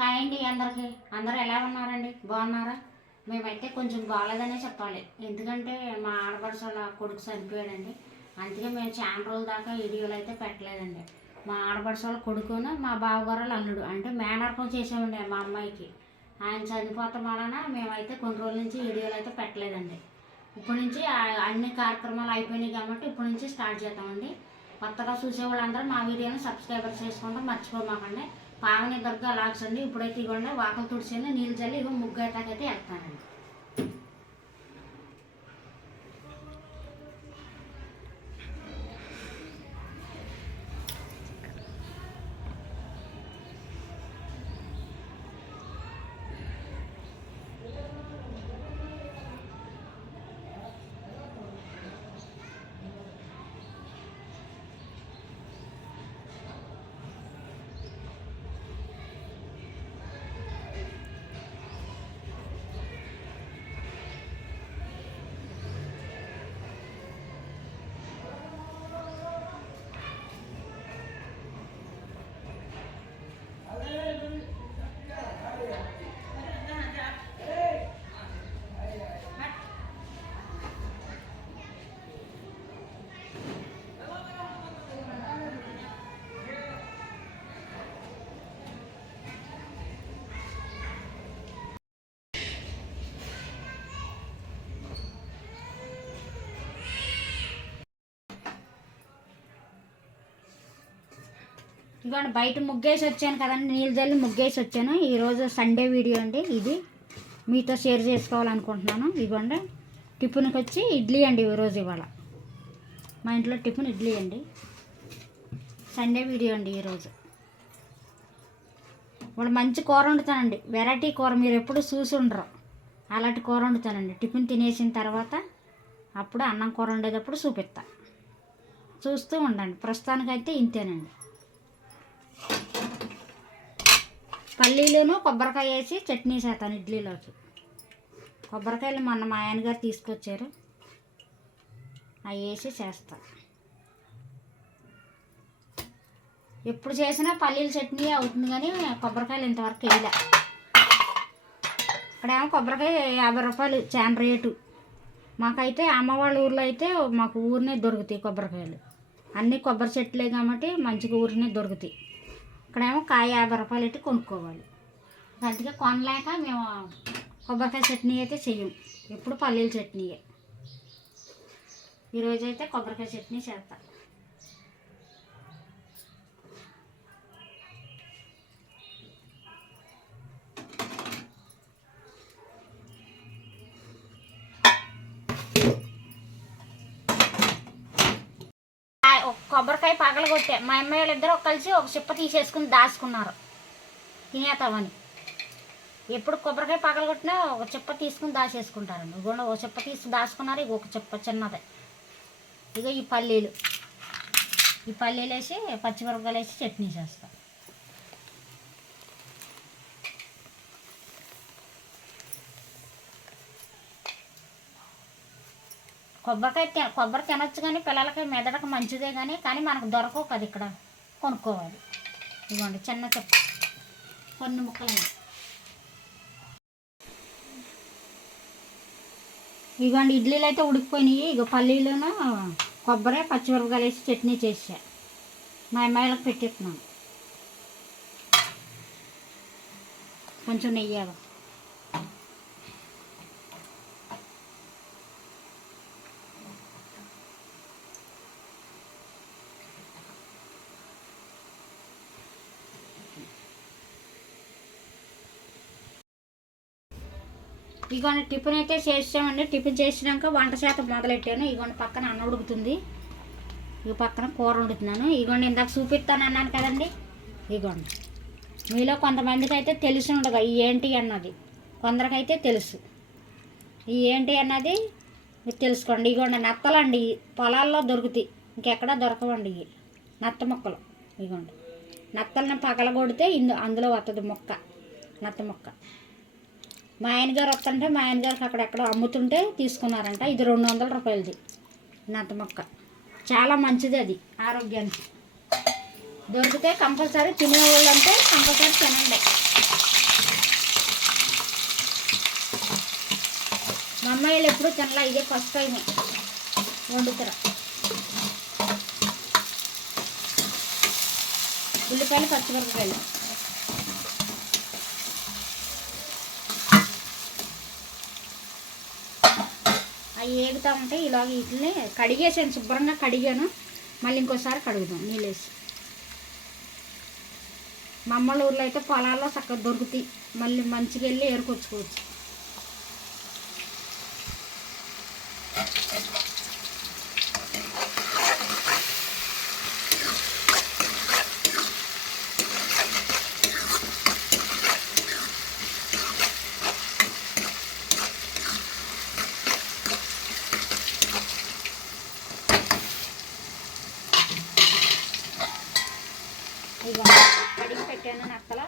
Hi అండి అందరికీ. అందరూ ఎలా ఉన్నారండి? బాగున్నారా? మేమైతే కొంచెం బాగాలేదనే చెప్పాలి. ఎందుకంటే మా ఆడపడుచుల కొడుకు చనిపోయాడండి. అందుకే మేము చాలా రోజుల దాకా వీడియోలు అయితే పెట్టలేదండి. మా ఆడపడుచుల కొడుకును మా బావగారు అల్లుడు అంటే మేనర్కం చేసామండి మా అమ్మాయికి. ఆయన చనిపోవటం వలన మేమైతే కొన్ని రోజుల నుంచి వీడియోలు అయితే పెట్టలేదండి. ఇప్పటి నుంచి అన్ని కార్యక్రమాలు అయిపోయినాయి కాబట్టి ఇప్పటి నుంచి స్టార్ట్ చేద్దామండి. కొత్తగా చూసేవాళ్ళందరూ మా వీడియోని సబ్స్క్రైబర్ చేసుకుంటాం మర్చిపోమాకండి. పావని దుర్గా లాక్స్ అండి. ఇప్పుడైతే ఇవ్వండి వాకలు తుడిచాను, నీళ్ళు చల్లి ఇవ్వ ముగ్గేటాకైతే వెళ్తానండి. ఇదిగోండి బయట ముగ్గేసి వచ్చాను కదండి, నీళ్ళు జల్లి ముగ్గేసి వచ్చాను. ఈరోజు సండే వీడియో అండి, ఇది మీతో షేర్ చేసుకోవాలనుకుంటున్నాను. ఇదిగోండి టిఫిన్కి వచ్చి ఇడ్లీ అండి ఈరోజు. ఇవాళ మా ఇంట్లో టిఫిన్ ఇడ్లీ అండి. సండే వీడియో అండి ఈరోజు. ఇప్పుడు మంచి కూర వండుతానండి, వెరైటీ కూర, మీరు ఎప్పుడు చూసి ఉండరు. అలాంటి కూర వండుతానండి. టిఫిన్ తినేసిన తర్వాత అప్పుడు అన్నం కూర వండేటప్పుడు చూపిస్తా, చూస్తూ ఉండండి. ప్రస్తుతానికైతే ఇంతేనండి. పల్లీలను కొబ్బరికాయ వేసి చట్నీ చేస్తాను ఇడ్లీలోకి. కొబ్బరికాయలు మొన్న మా ఆయనగారు తీసుకొచ్చారు, అవి వేసి చేస్తా. ఎప్పుడు చేసినా పల్లీల చట్నీ అవుతుంది, కానీ కొబ్బరికాయలు ఇంతవరకు వేయలే. ఇక్కడేమో కొబ్బరికాయ 50 రూపాయలు చాలా రేటు. మాకైతే అమ్మ వాళ్ళ ఊర్లో అయితే మాకు ఊరినే దొరుకుతాయి కొబ్బరికాయలు. అన్నీ కొబ్బరి చెట్లే కాబట్టి మంచిగా ఊరినే దొరుకుతాయి. ఇక్కడేమో కాయ 50 రూపాయలు పెట్టి కొనుక్కోవాలి. అందుకే కొనలేక మేము కొబ్బరికాయ చట్నీ అయితే చెయ్యం, ఎప్పుడు పల్లీల చట్నీయే. ఈరోజైతే కొబ్బరికాయ చట్నీ చేస్తా. కొబ్బరికాయ పగలగొట్టే మా అమ్మాయి వాళ్ళిద్దరూ కలిసి ఒక చిప్ప తీసేసుకుని దాచుకున్నారు తినేతామని. ఎప్పుడు కొబ్బరికాయ పగలగొట్టినా ఒక చిప్ప తీసుకుని దాచేసుకుంటారండి. ఇగో ఒక చిప్ప తీసుకుని దాచుకున్నారు. ఇక ఒక చిప్ప చిన్నదే. ఇక ఈ పల్లీలు వేసి పచ్చిమిరపకాయలు వేసి చట్నీ చేస్తాం. కొబ్బరి తినొచ్చు, కానీ పిల్లలకి మెదడుకు మంచిదే, కానీ మనకు దొరకవు కదా, ఇక్కడ కొనుక్కోవాలి. ఇదిగోండి చిన్న చెప్ప కొన్ని ముక్కలు. ఇదిగోండి ఇడ్లీలు అయితే ఉడికిపోయినాయి. ఇక పల్లీలను కొబ్బరి పచ్చిమిరపకాయలు వేసి చట్నీ చేసా మా అమ్మాయిలకు పెట్టేస్తున్నాను. కొంచెం నెయ్యి. ఇగోండి టిఫిన్ అయితే చేసామండి. టిఫిన్ చేసినాక వంట శాతం మొదలెట్టాను. ఇగోండి పక్కన అన్నం ఉడుకుతుంది, ఇక పక్కన కూర వండుతున్నాను. ఇగోండి ఇందాక చూపిస్తాను అన్నాను కదండి. ఇగోండి మీలో కొంతమందికి అయితే తెలిసి ఉండదు ఈ ఏంటి అన్నది, కొందరికైతే తెలుసు ఈ ఏంటి అన్నది. మీరు తెలుసుకోండి. ఇగోండి నత్తలండి, పొలాల్లో దొరుకుతాయి, ఇంకెక్కడా దొరకవండి ఇవి నత్త మొక్కలు. ఇగోండి నత్తలను పగలగొడితే అందులో వస్తుంది మొక్క, నత్త మొక్క. మా ఆయనగారు వస్తుంటే మా ఆయనగారికి అక్కడెక్కడ అమ్ముతుంటే తీసుకున్నారంట. ఇది 200 రూపాయలది నత్త మొక్క. చాలా మంచిది అది ఆరోగ్యానికి. దొరికితే కంపల్సరీ తినేవాళ్ళు అంటే కంపల్సరీ తినండి. మా అమ్మాయిలు ఎప్పుడూ తినలా, ఇదే ఫస్ట్ టైం వండుతారు. ఉల్లిపాయలు, పచ్చిమిరపకాయలు అవి ఏగుతూ ఉంటాయి. ఇలాగ వీటిని కడిగేసాను, శుభ్రంగా కడిగాను. మళ్ళీ ఇంకోసారి కడుగుదాం నీళ్ళేసి. మా అమ్మల ఊర్లో అయితే పొలాల్లో చక్కగా దొరుకుతాయి, మళ్ళీ మంచిగా వెళ్ళి ఏరుకొచ్చుకోవచ్చు. ఇదిగోండి కడిగి పెట్టాను నత్తల.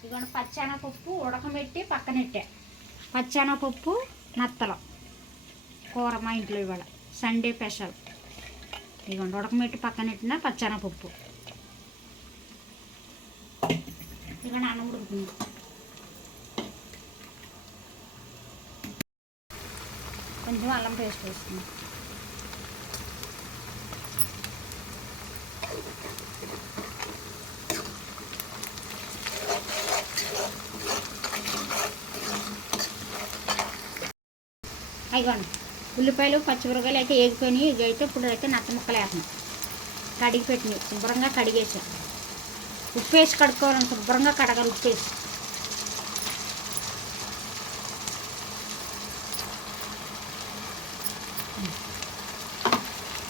ఇదిగోండి పచ్చెనపప్పు ఉడకబెట్టి పక్కనెట్టా. పచ్చెనపప్పు నత్తలు కూర మా ఇంట్లో ఇవాళ సండే స్పెషల్. ఇదిగోండి ఉడకబెట్టి పక్కనెట్టిన పచ్చెనపప్పు. ఇదిగోండి అన్నం ఉడుకుతుంది. కొంచెం అల్లం పేస్ట్ వేస్తుంది. ఇదిగోండి ఉల్లిపాయలు, పచ్చిమిరపకాయలు అయితే వేగిపోయినాయి. ఇవి అయితే ఇప్పుడు అయితే నత్త ముక్కలు వేస్తున్నాం. కడిగి పెట్టినాయి, శుభ్రంగా కడిగేసాం. ఉప్పు వేసి కడుక్కోవాలని, శుభ్రంగా కడగాలి ఉప్పు వేసి.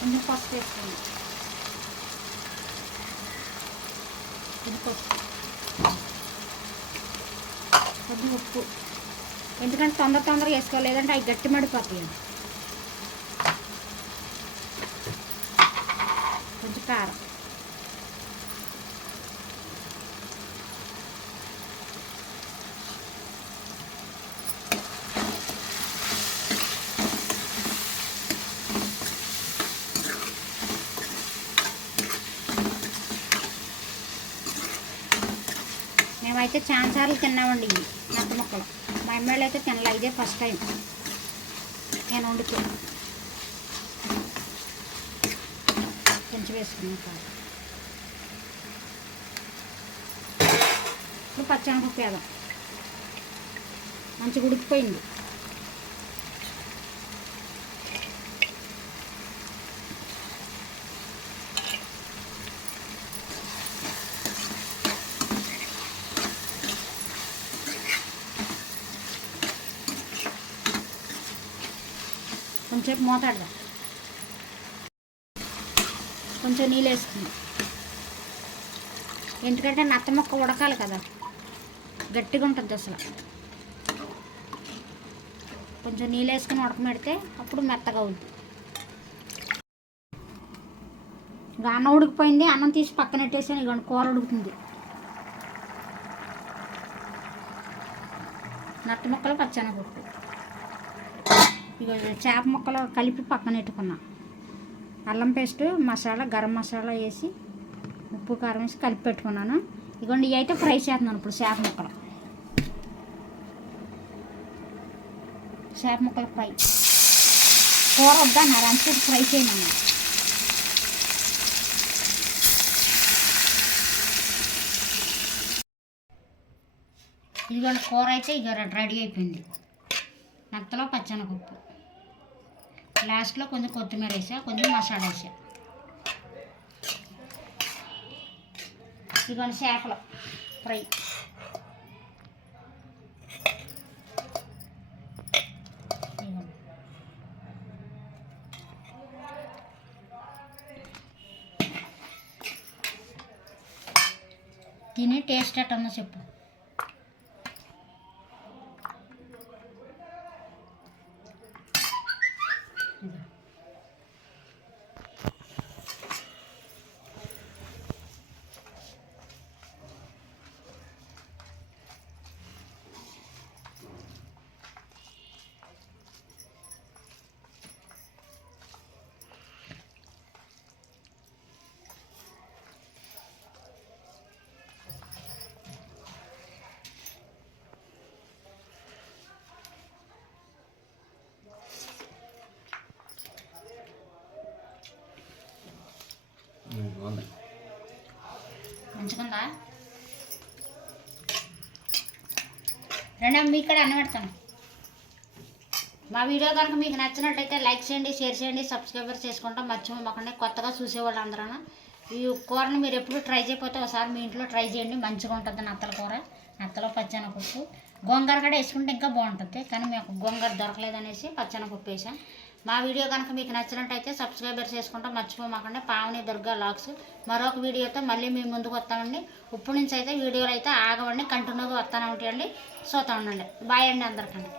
కొంచెం పసుపు వేసుకోండి. ఇది పసుపు, కొంచెం ఉప్పు, ఎందుకంటే తొందరగా వేసుకోవాలి, లేదంటే అవి గట్టి మడిపోతాయి. కొంచెం కారం, మేమైతే చాలాసార్లు తిన్నామండి ఇవి నత్త ముక్కలు. మా అమ్మాయిలు అయితే తినలే, ఇదే ఫస్ట్ టైం నేను వండుకో. కొంచెం వేసుకున్నాం కాదు. ఇప్పుడు పచ్చెనపప్పు వేద్దాం. మంచిగా ఉడికిపోయింది. కొంచెంసేపు మూతాడదాం. కొంచెం నీళ్ళు వేసుకుందాం, ఎందుకంటే నత్త మొక్క ఉడకాలి కదా, గట్టిగా ఉంటుంది అసలు. కొంచెం నీళ్ళు వేసుకుని ఉడకమెడితే అప్పుడు మెత్తగా అవుతుంది. ఇంకా అన్నం ఉడికిపోయింది. అన్నం తీసి పక్కన పెట్టేసాను. ఇక కూర ఉడుకుతుంది. నత్త ముక్కలు, పచ్చెనపప్పు, ఇక చేప ముక్కలు కలిపి పక్కన పెట్టుకున్నా. అల్లం పేస్ట్, మసాలా, గరం మసాలా వేసి ఉప్పు కారం వేసి కలిపి పెట్టుకున్నాను. ఇదిగోండి ఇవి అయితే ఫ్రై చేస్తున్నాను ఇప్పుడు. చేప ముక్కలు ఫ్రై. కూర వద్దన్నారు, అంతే ఫ్రై చేయమన్నా. ఇదిగోండి కూర అయితే ఇక రెడీ అయిపోయింది. నత్తలో పచ్చెనపప్పు, లాస్ట్లో కొంచెం కొత్తిమీర వేసా, కొంచెం మసాలా వేసా. ఇదిగోండి చేపలు ఫ్రై. తిని టేస్ట్ ఎట్టన్నా చెప్పు. మంచిగుందా? రెండో మీకు కూడా అన్నం పెడతాను. మా వీడియో కనుక మీకు నచ్చినట్టయితే లైక్ చేయండి, షేర్ చేయండి, సబ్స్క్రైబర్ చేసుకుంటాం మర్చిపోమాకండి. కొత్తగా చూసేవాళ్ళు అందరూ ఈ కూరని మీరు ఎప్పుడు ట్రై చేయకపోతే ఒకసారి మీ ఇంట్లో ట్రై చేయండి. మంచిగా ఉంటుంది నత్తల కూర, నత్తలో పచ్చెనపప్పు. గోంగూర కూడా వేసుకుంటే ఇంకా బాగుంటుంది, కానీ మేము గోంగూర దొరకలేదనేసి పచ్చెనపప్పు వేసాం. మా వీడియో కనుక మీకు నచ్చినట్టయితే సబ్స్క్రైబర్ చేసుకుంటాం మర్చిపోమాకండి. పావని దుర్గా లాగ్స్ మరొక వీడియోతో మళ్ళీ మేము ముందుకు వస్తామండి. ఇప్పుడు నుంచి అయితే వీడియోలు అయితే ఆగవండి, కంటిన్యూగా వస్తూనే ఉంటాయండి. చూస్తూ ఉండండి. బాయ్ అండి అందరికండి.